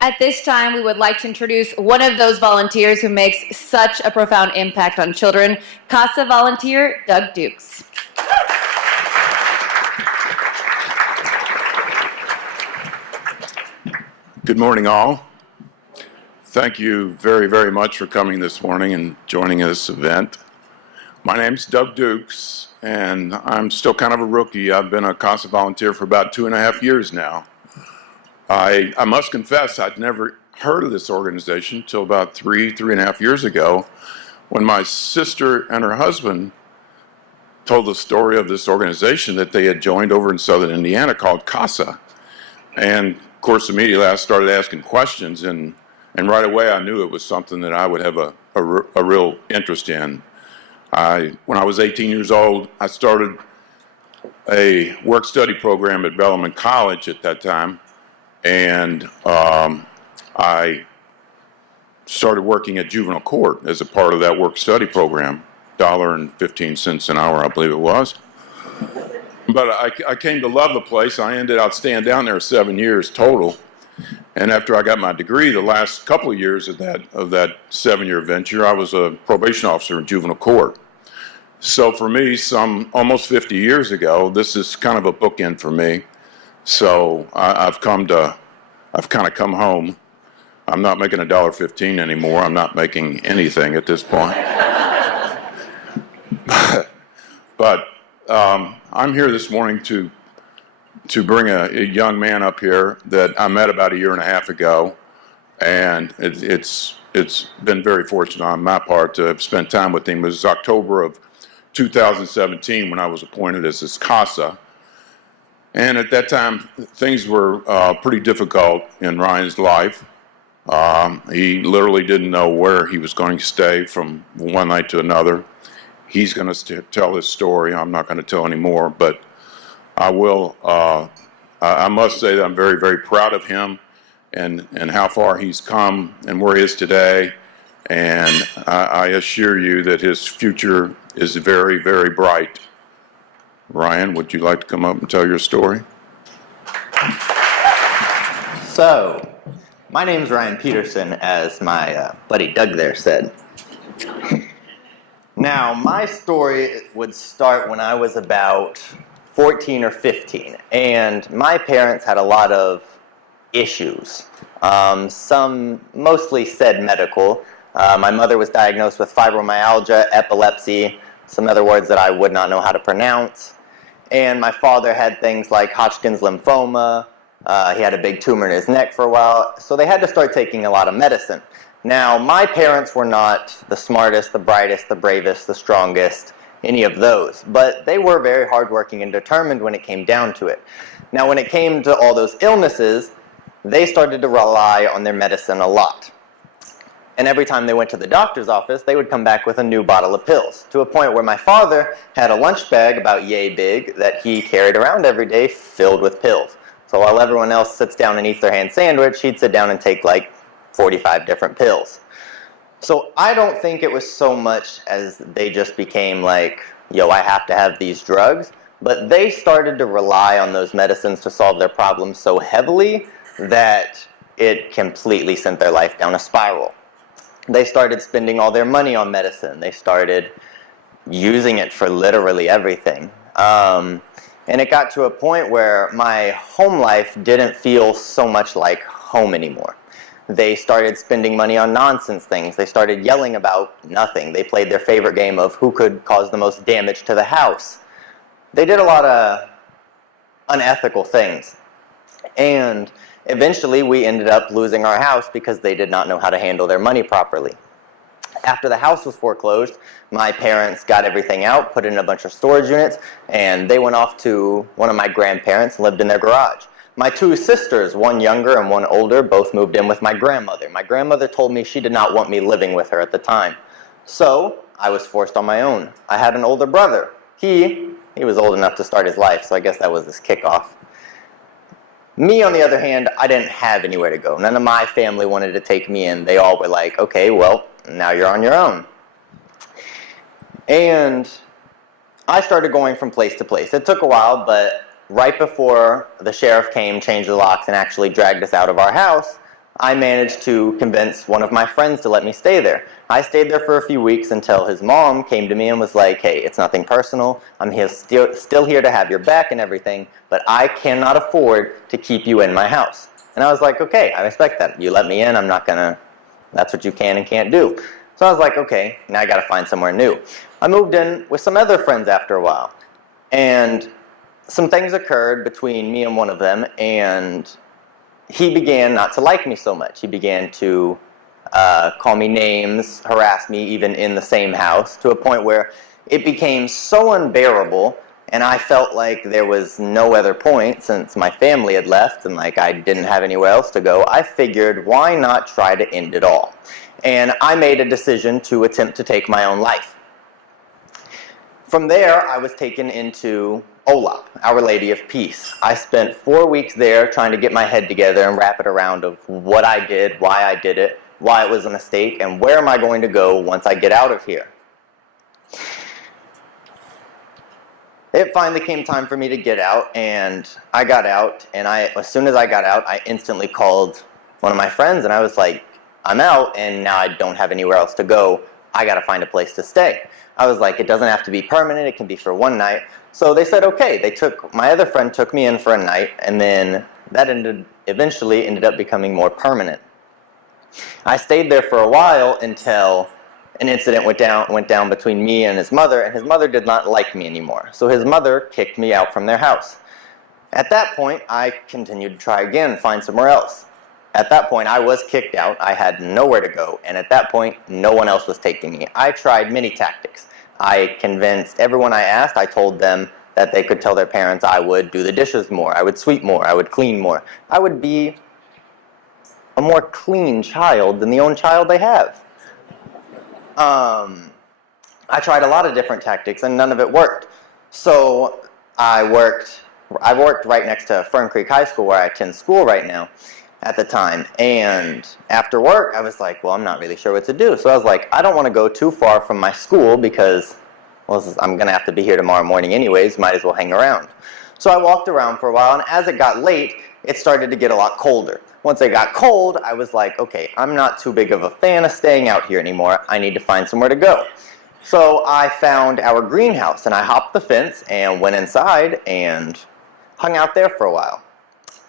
At this time, we would like to introduce one of those volunteers who makes such a profound impact on children, CASA volunteer Doug Dukes. Good morning, all. Thank you very, very much for coming this morning and joining this event. My name's Doug Dukes, and I'm still kind of a rookie. I've been a CASA volunteer for about 2.5 years now. I must confess I'd never heard of this organization until about 3.5 years ago, when my sister and her husband told the story of this organization that they had joined over in southern Indiana called CASA. And of course, immediately I started asking questions, and right away I knew it was something that I would have a real interest in. When I was 18 years old, I started a work-study program at Bellarmine College at that time, and I started working at juvenile court as a part of that work-study program, $1.15 an hour, I believe it was. But I came to love the place. I ended up staying down there 7 years total. And after I got my degree, the last couple of years of that 7-year venture, I was a probation officer in juvenile court. So for me, some almost 50 years ago, this is kind of a bookend for me. So I've kind of come home. I'm not making $1.15 anymore. I'm not making anything at this point. But I'm here this morning to bring a young man up here that I met about 1.5 years ago, and it's been very fortunate on my part to have spent time with him. It was October of 2017 when I was appointed as his CASA, and at that time things were pretty difficult in Ryan's life. He literally didn't know where he was going to stay from one night to another. He's going to tell his story. I'm not going to tell any more, but I will. I must say that I'm very, very proud of him and how far he's come and where he is today. And I assure you that his future is very, very bright. Ryan, would you like to come up and tell your story? So, my name's Ryan Peterson, as my buddy Doug there said. Now, my story would start when I was about 14 or 15, and my parents had a lot of issues. Some mostly said medical. My mother was diagnosed with fibromyalgia, epilepsy, some other words that I would not know how to pronounce. And my father had things like Hodgkin's lymphoma. He had a big tumor in his neck for a while, so they had to start taking a lot of medicine. Now, my parents were not the smartest, the brightest, the bravest, the strongest, any of those, but they were very hardworking and determined when it came down to it. Now, when it came to all those illnesses, they started to rely on their medicine a lot. And every time they went to the doctor's office, they would come back with a new bottle of pills, to a point where my father had a lunch bag about yay big that he carried around every day filled with pills. So while everyone else sits down and eats their hand sandwich, he'd sit down and take like 45 different pills. So I don't think it was so much as they just became like, yo, I have to have these drugs, but they started to rely on those medicines to solve their problems so heavily that it completely sent their life down a spiral. They started spending all their money on medicine. They started using it for literally everything. And it got to a point where my home life didn't feel so much like home anymore. They started spending money on nonsense things. They started yelling about nothing. They played their favorite game of who could cause the most damage to the house. They did a lot of unethical things. And eventually we ended up losing our house because they did not know how to handle their money properly. After the house was foreclosed, my parents got everything out, put it in a bunch of storage units, and they went off to one of my grandparents and lived in their garage. My two sisters, one younger and one older, both moved in with my grandmother. My grandmother told me she did not want me living with her at the time. So I was forced on my own. I had an older brother. He was old enough to start his life, so I guess that was his kickoff. Me, on the other hand, I didn't have anywhere to go. None of my family wanted to take me in. They all were like, okay, well, now you're on your own. And I started going from place to place. It took a while, but right before the sheriff came, changed the locks, and actually dragged us out of our house, I managed to convince one of my friends to let me stay there. I stayed there for a few weeks until his mom came to me and was like, hey, it's nothing personal. I'm here still here to have your back and everything, but I cannot afford to keep you in my house. And I was like, okay, I respect that. You let me in, I'm not gonna, that's what you can and can't do. So I was like, okay, now I gotta find somewhere new. I moved in with some other friends after a while, and some things occurred between me and one of them, and he began not to like me so much. He began to call me names, harass me even in the same house, to a point where it became so unbearable, and I felt like there was no other point since my family had left and like I didn't have anywhere else to go. I figured, why not try to end it all? And I made a decision to attempt to take my own life. From there, I was taken into OLAP, Our Lady of Peace. I spent 4 weeks there trying to get my head together and wrap it around of what I did, why I did it, why it was a mistake, and where am I going to go once I get out of here. It finally came time for me to get out, and I got out, and as soon as I got out, I instantly called one of my friends, and I was like, I'm out, and now I don't have anywhere else to go. I gotta find a place to stay. I was like, it doesn't have to be permanent, it can be for one night. So they said, okay. My other friend took me in for a night, and then that eventually ended up becoming more permanent. I stayed there for a while until an incident went down between me and his mother did not like me anymore. So his mother kicked me out from their house. At that point, I continued to try again, find somewhere else. At that point, I was kicked out. I had nowhere to go, and at that point, no one else was taking me. I tried many tactics. I convinced everyone I asked. I told them that they could tell their parents I would do the dishes more, I would sweep more, I would clean more. I would be a more clean child than the own child they have. I tried a lot of different tactics, and none of it worked. So I worked right next to Fern Creek High School, where I attend school right now at the time. And after work, I was like, well, I'm not really sure what to do. So I was like, I don't want to go too far from my school because, well, I'm going to have to be here tomorrow morning anyways. Might as well hang around. So I walked around for a while, and as it got late, it started to get a lot colder. Once it got cold, I was like, okay, I'm not too big of a fan of staying out here anymore. I need to find somewhere to go. So I found our greenhouse, and I hopped the fence and went inside and hung out there for a while.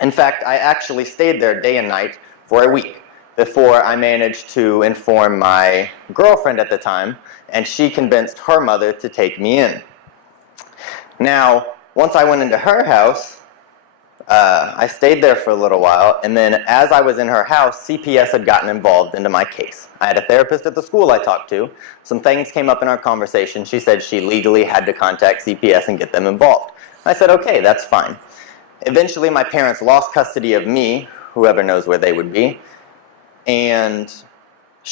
In fact, I actually stayed there day and night for a week before I managed to inform my girlfriend at the time, and she convinced her mother to take me in. Now, once I went into her house, I stayed there for a little while, and then as I was in her house, CPS had gotten involved into my case. I had a therapist at the school I talked to. Some things came up in our conversation. She said she legally had to contact CPS and get them involved. I said, okay, that's fine. Eventually, my parents lost custody of me, whoever knows where they would be, and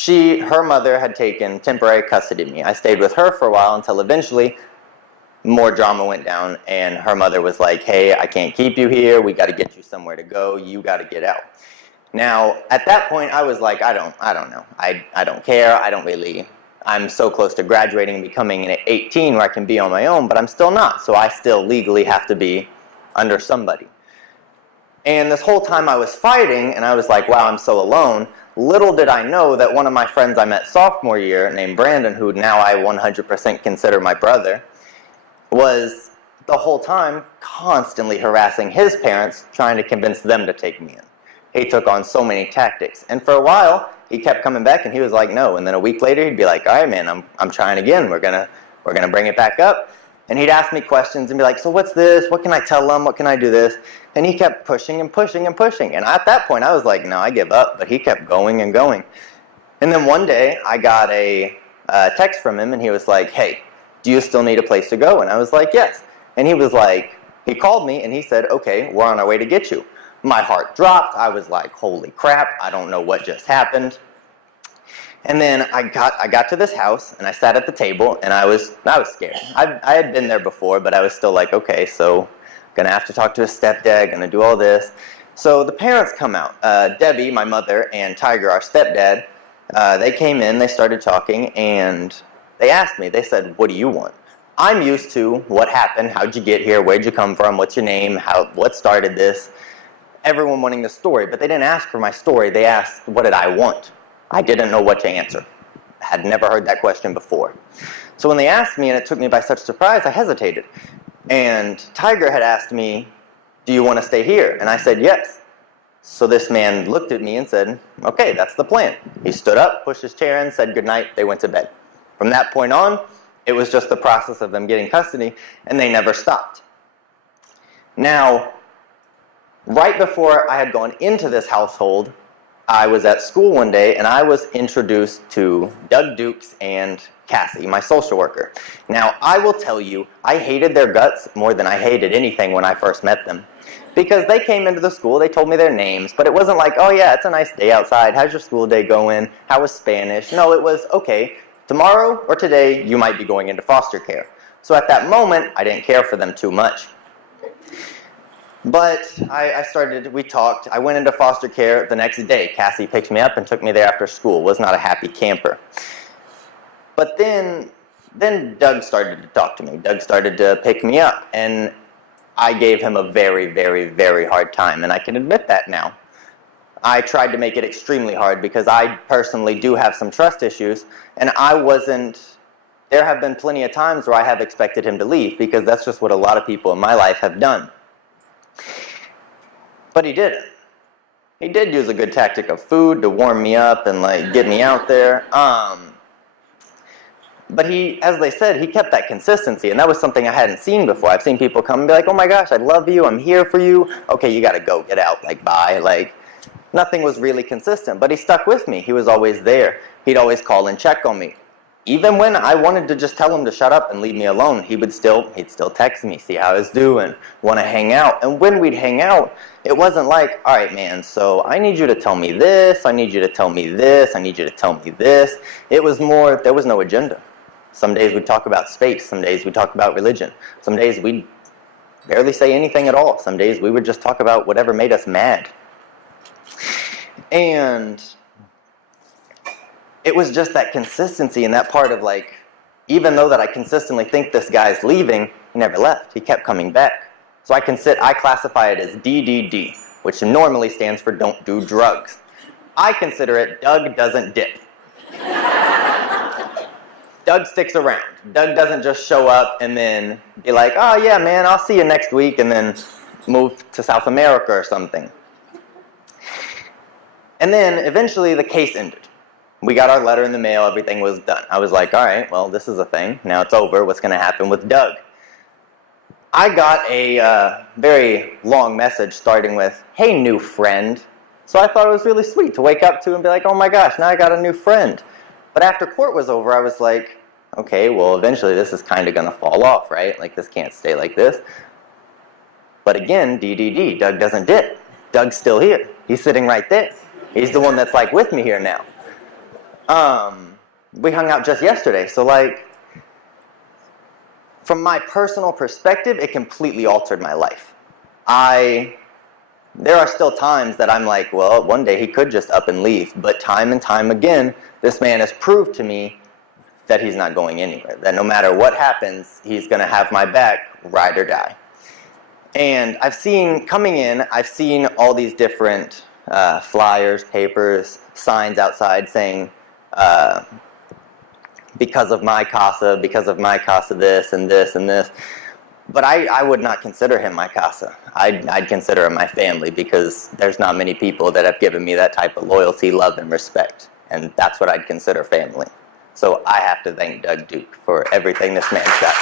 her mother had taken temporary custody of me. I stayed with her for a while until eventually more drama went down, and her mother was like, hey, I can't keep you here, we got to get you somewhere to go, you got to get out. Now, at that point, I was like, I don't know, I don't care, I'm so close to graduating and becoming 18 where I can be on my own, but I'm still not, so I still legally have to be under somebody. And this whole time I was fighting, and I was like, wow, I'm so alone. Little did I know that one of my friends I met sophomore year, named Brandon, who now I 100% consider my brother, was the whole time constantly harassing his parents, trying to convince them to take me in. He took on so many tactics. And for a while, he kept coming back, and he was like, no. And then a week later, he'd be like, all right, man, I'm trying again. We're gonna bring it back up. And he'd ask me questions and be like, so what's this? What can I tell them? What can I do this? And he kept pushing and pushing and pushing. And at that point, I was like, no, I give up. But he kept going and going. And then one day, I got a text from him, and he was like, hey, do you still need a place to go? And I was like, yes. And he was like, he called me, and he said, okay, we're on our way to get you. My heart dropped. I was like, holy crap, I don't know what just happened. And then I got to this house, and I sat at the table, and I was scared. I had been there before, but I was still like, okay, so gonna have to talk to his stepdad, gonna do all this. So the parents come out. Debbie, my mother, and Tiger, our stepdad, they came in, they started talking, and they asked me, they said, what do you want? I'm used to what happened, how'd you get here, where'd you come from, what's your name, what started this? everyone wanting the story, but they didn't ask for my story. They asked, what did I want? I didn't know what to answer. Had never heard that question before. So when they asked me, and it took me by such surprise, I hesitated. And Tiger had asked me, do you want to stay here? And I said, yes. So this man looked at me and said, okay, that's the plan. He stood up, pushed his chair in, said goodnight, they went to bed. From that point on, it was just the process of them getting custody, and they never stopped. Now, right before I had gone into this household, I was at school one day, and I was introduced to Doug Dukes and Cassie, my social worker. Now, I will tell you, I hated their guts more than I hated anything when I first met them. Because they came into the school, they told me their names, but it wasn't like, oh yeah, it's a nice day outside, how's your school day going, how was Spanish? No, it was, okay, tomorrow or today, you might be going into foster care. So at that moment, I didn't care for them too much. But we talked, I went into foster care the next day. Cassie picked me up and took me there after school. Was not a happy camper. But then Doug started to talk to me. Doug started to pick me up, and I gave him a very, very, very hard time, and I can admit that now. I tried to make it extremely hard because I personally do have some trust issues, and there have been plenty of times where I have expected him to leave because that's just what a lot of people in my life have done. But he didn't. He did use a good tactic of food to warm me up and like get me out there. But he, as they said, he kept that consistency, and that was something I hadn't seen before. I've seen people come and be like, oh my gosh, I love you, I'm here for you. Okay, you gotta go, get out, like bye. Like, nothing was really consistent, but he stuck with me. He was always there. He'd always call and check on me. Even when I wanted to just tell him to shut up and leave me alone, he'd still text me, see how I was doing, want to hang out. And when we'd hang out, it wasn't like, all right, man, so I need you to tell me this, I need you to tell me this, I need you to tell me this. It was more, there was no agenda. Some days we'd talk about space, some days we'd talk about religion, some days we'd barely say anything at all, some days we would just talk about whatever made us mad. And it was just that consistency and that part of like, even though that I consistently think this guy's leaving, he never left. He kept coming back. So I classify it as DDD, which normally stands for don't do drugs. I consider it Doug doesn't dip. Doug sticks around. Doug doesn't just show up and then be like, oh yeah, man, I'll see you next week, and then move to South America or something. And then eventually the case ended. We got our letter in the mail, everything was done. I was like, all right, well, this is a thing. Now it's over. What's going to happen with Doug? I got a very long message starting with, hey, new friend. So I thought it was really sweet to wake up to and be like, oh my gosh, now I got a new friend. But after court was over, I was like, okay, well, eventually this is kind of going to fall off, right? Like, this can't stay like this. But again, DDD, Doug doesn't dip. Doug's still here. He's sitting right there. He's the one that's like with me here now. We hung out just yesterday, so like, from my personal perspective, it completely altered my life. There are still times that I'm like, well, one day he could just up and leave, but time and time again, this man has proved to me that he's not going anywhere, that no matter what happens, he's going to have my back, ride or die. And I've seen all these different flyers, papers, signs outside saying, because of my CASA this and this and this. But I would not consider him my CASA. I'd consider him my family, because there's not many people that have given me that type of loyalty, love, and respect. And that's what I'd consider family. So I have to thank Doug Duke for everything this man's got.